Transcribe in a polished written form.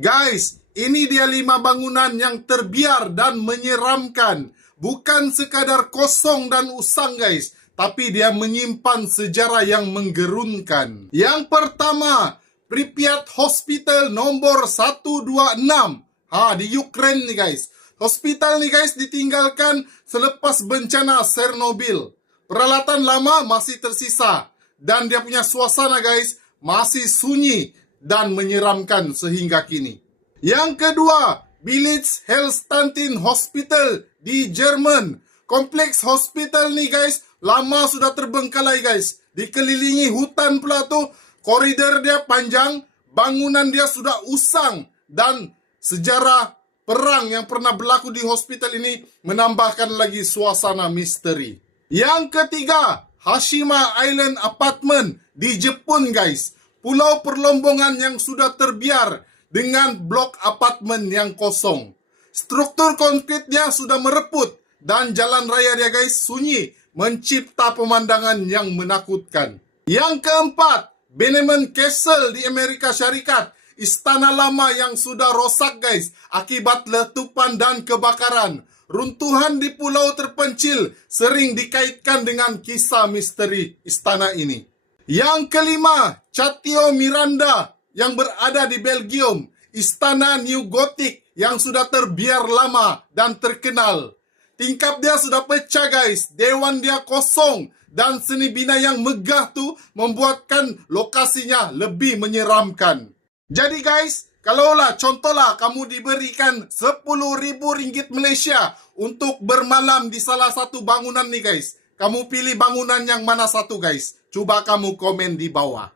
Guys, ini dia 5 bangunan yang terbiar dan menyeramkan. Bukan sekadar kosong dan usang guys, tapi dia menyimpan sejarah yang menggerunkan. Yang pertama, Pripyat Hospital nombor 126. Di Ukraine nih guys. Hospital nih guys ditinggalkan selepas bencana Chernobyl. Peralatan lama masih tersisa. Dan dia punya suasana guys masih sunyi dan menyeramkan sehingga kini. Yang kedua, Village Hellstantin Hospital di Jerman. Kompleks hospital nih guys lama sudah terbengkalai guys. Dikelilingi hutan pula tuh. Koridor dia panjang, bangunan dia sudah usang. Dan sejarah perang yang pernah berlaku di hospital ini menambahkan lagi suasana misteri. Yang ketiga, Hashima Island Apartment di Jepun guys. Pulau perlombongan yang sudah terbiar dengan blok apartemen yang kosong. Struktur konkritnya sudah mereput dan jalan raya dia guys sunyi, mencipta pemandangan yang menakutkan. Yang keempat, Bannerman Castle di Amerika Syarikat. Istana lama yang sudah rosak guys akibat letupan dan kebakaran. Runtuhan di pulau terpencil sering dikaitkan dengan kisah misteri istana ini. Yang kelima, Chatio Miranda yang berada di Belgium. Istana New Gothic yang sudah terbiar lama dan terkenal. Tingkap dia sudah pecah guys, dewan dia kosong. Dan seni bina yang megah tu membuatkan lokasinya lebih menyeramkan. Jadi guys, kalaulah contohlah kamu diberikan RM10,000 Malaysia untuk bermalam di salah satu bangunan nih guys. Kamu pilih bangunan yang mana satu guys? Cuba kamu komen di bawah.